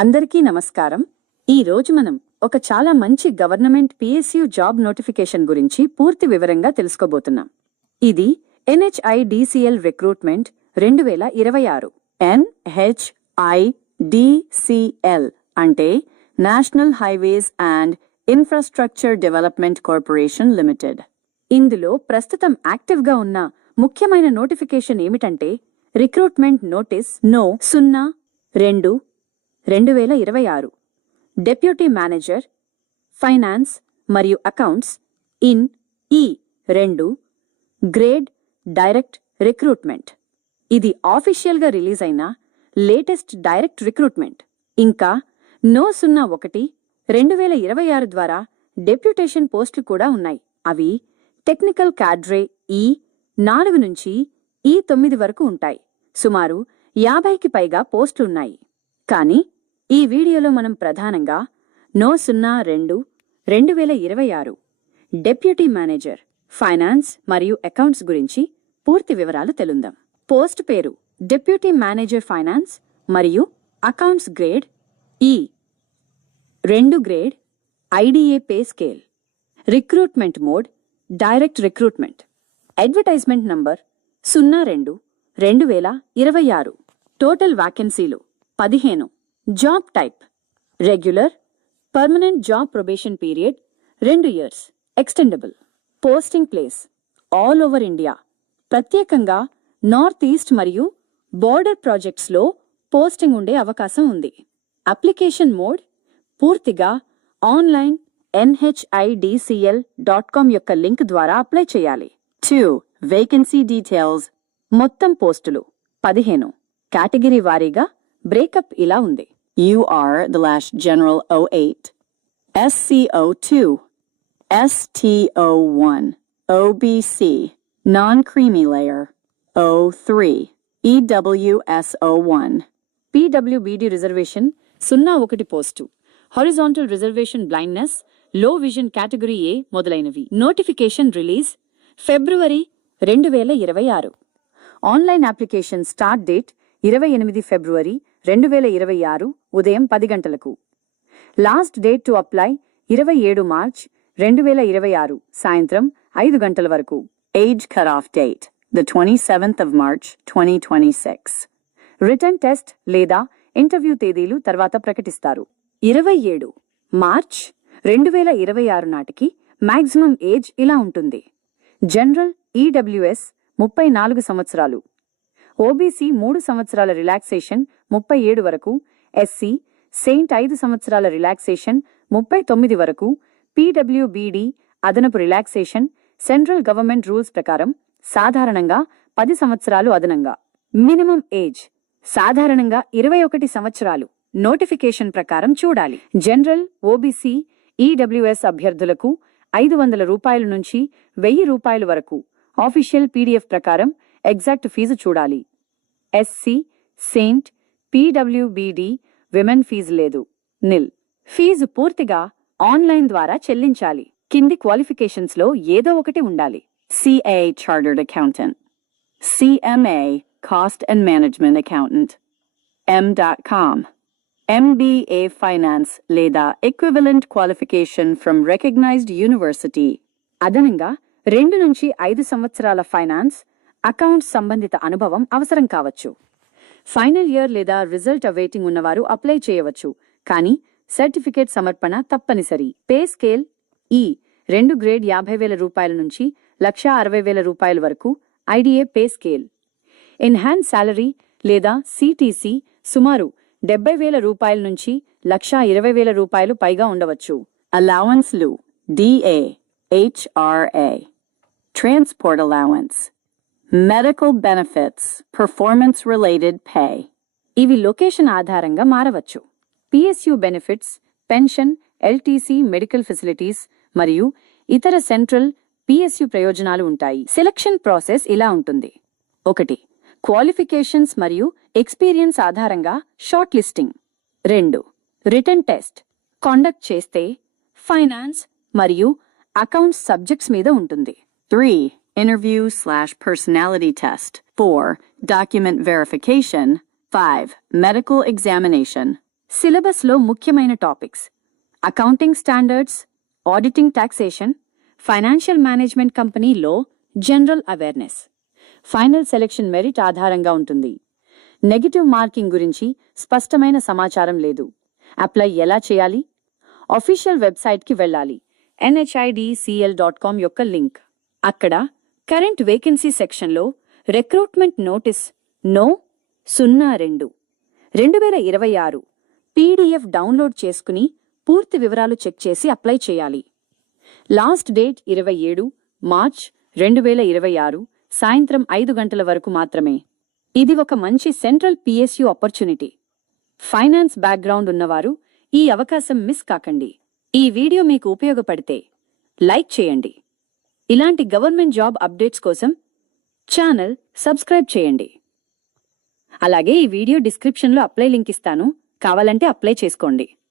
అందరికీ నమస్కారం. ఈ రోజు మనం ఒక చాలా మంచి గవర్నమెంట్ PSU జాబ్ నోటిఫికేషన్ గురించి పూర్తి వివరంగా తెలుసుకోబోతున్నాం. ఇది NHIDCL రిక్రూట్మెంట్ 2026. NHIDCL అంటే national highways and infrastructure development corporation limited. ఇందులో ప్రస్తుతం యాక్టివ్గా ఉన్న ముఖ్యమైన నోటిఫికేషన్ ఏమిటంటే recruitment notice No. 02/2026 deputy manager finance మరియు accounts in E2 grade direct recruitment. ఇది ఆఫీషియల్గా రిలీజ్ అయిన లేటెస్ట్ డైరెక్ట్ రిక్రూట్మెంట్. ఇంకా No. 01/2026 ద్వారా డెప్యూటేషన్ పోస్టులు కూడా ఉన్నాయి. అవి టెక్నికల్ క్యాడ్రే E4 నుంచి E9 వరకు ఉంటాయి. సుమారు 50కి పైగా పోస్టులున్నాయి. కానీ ఈ వీడియోలో మనం ప్రధానంగా No. 02/2026 డెప్యూటీ మేనేజర్ ఫైనాన్స్ మరియు అకౌంట్స్ గురించి పూర్తి వివరాలు తెలుందాం. పోస్ట్ పేరు డెప్యూటీ మేనేజర్ ఫైనాన్స్ మరియు accounts grade E2 grade IDA pay scale. Recruitment mode direct recruitment. Advertisement number 02/2026. Total వ్యాకెన్సీలు 15. Job type regular permanent job probation period 2 years extendable. Posting place all over India. ప్రత్యేకంగా north east మరియు border ప్రాజెక్ట్స్లో posting ఉండే అవకాశం ఉంది. Application mode పూర్తిగా online NHIDCL.com యొక్క link ద్వారా అప్లై చేయాలి. 2. Vacancy details. మొత్తం పోస్టులు 15. కేటగిరీ వారీగా బ్రేకప్ ఇలా ఉంది. UR/General 08, SC02, ST01, OBC, Non-Creamy Layer 03, EWS01. PWBD reservation 01 post. Horizontal reservation blindness, లో విజన్ కేటగిరీ A మొదలైనవి. Notification release February 2026. Online application start date 28 February 2026 ఉదయం 10 గంటలకు. Last date to apply 27 March 2026 సాయంత్రం 5 గంటల వరకు. Age cut off date 27th of March 2026. Return test లేదా interview తేదీలు తర్వాత ప్రకటిస్తారు. 27 March 2026 నాటికి మాక్సిమం ఏజ్ ఇలా ఉంటుంది. జనరల్ EWS 34 సంవత్సరాలు, OBC 3 సంవత్సరాల రిలాక్సేషన్ 37 వరకు, SC సెయింట్ 5 సంవత్సరాల రిలాక్సేషన్ 39 వరకు, PWBD అదనపు రిలాక్సేషన్ సెంట్రల్ గవర్నమెంట్ రూల్స్ ప్రకారం సాధారణంగా 10 సంవత్సరాలు అదనంగా. మినిమం ఏజ్ సాధారణంగా 21 సంవత్సరాలు. నోటిఫికేషన్ ప్రకారం చూడాలి. జనరల్, OBC, EWS అభ్యర్థులకు 500 రూపాయల నుంచి 1000 రూపాయల వరకు. ఆఫీషియల్ PDF ప్రకారం ఎగ్జాక్ట్ ఫీజు చూడాలి. SC, సెయింట్, PWBD విమెన్ ఫీజు లేదు, నిల్. ఫీజు పూర్తిగా ఆన్లైన్ ద్వారా చెల్లించాలి. కింది క్వాలిఫికేషన్స్లో ఏదో ఒకటి ఉండాలి. CA chartered accountant, CMA cost and management accountant, M.Com, MBA finance లేదా equivalent qualification from recognised university. అదనంగా 2 నుంచి 5 సంవత్సరాల ఫైనాన్స్, అకౌంట్స్ సంబంధిత అనుభవం అవసరం కావచ్చు. ఫైనల్ ఇయర్ లేదా రిజల్ట్ అవైటింగ్ ఉన్నవారు అప్లై చేయవచ్చు, కానీ సర్టిఫికేట్ సమర్పణ తప్పనిసరి. పే స్కేల్ E2 గ్రేడ్ 50,000 రూపాయల నుంచి 1,60,000 రూపాయల వరకు IDA pay scale. Enhance salary లేదా CTC సుమారు 70,000 రూపాయల నుంచి 1,20,000 రూపాయలు పైగా ఉండవచ్చు. అలవెన్స్లు DA, HRA, transport allowance, medical benefits, performance-related pay. ఇవి లొకేషన్ ఆధారంగా మారవచ్చు. PSU benefits, pension, LTC medical facilities మరియు ఇతర సెంట్రల్ PSU ప్రయోజనాలు ఉంటాయి. సెలక్షన్ ప్రాసెస్ ఇలా ఉంటుంది. 1. క్వాలిఫికేషన్స్ మరియు ఎక్స్పీరియన్స్ ఆధారంగా short listing. 2. Written test conduct చేస్తే ఫైనాన్స్ మరియు అకౌంట్స్ సబ్జెక్ట్స్ మీద ఉంటుంది. 3. interview/personality test. 4. Document verification. 5. Medical examination. సిలబస్లో ముఖ్యమైన topics: accounting standards, auditing, taxation, financial management, company law, general awareness. Final selection merit ఆధారంగా ఉంటుంది. నెగటివ్ మార్కింగ్ గురించి స్పష్టమైన సమాచారం లేదు. అప్లై ఎలా చేయాలి? ఆఫీషియల్ వెబ్సైట్కి వెళ్ళాలి. nhidcl.com యొక్క లింక్. అక్కడ కరెంట్ వేకెన్సీ సెక్షన్లో recruitment notice no 02/2026 PDF download చేసుకుని పూర్తి వివరాలు చెక్ చేసి అప్లై చేయాలి. లాస్ట్ డేట్ 27 మార్చ్ 2026 సాయంత్రం 5 గంటల వరకు మాత్రమే. ఇది ఒక మంచి central PSU opportunity. Finance background ఉన్నవారు ఈ అవకాశం మిస్ కాకండి. ఈ వీడియో మీకు ఉపయోగపడితే లైక్ చేయండి. ఇలాంటి గవర్నమెంట్ జాబ్ అప్డేట్స్ కోసం ఛానల్ సబ్స్క్రైబ్ చేయండి. అలాగే ఈ వీడియో డిస్క్రిప్షన్లో అప్లై లింక్ ఇస్తాను, కావాలంటే అప్లై చేసుకోండి.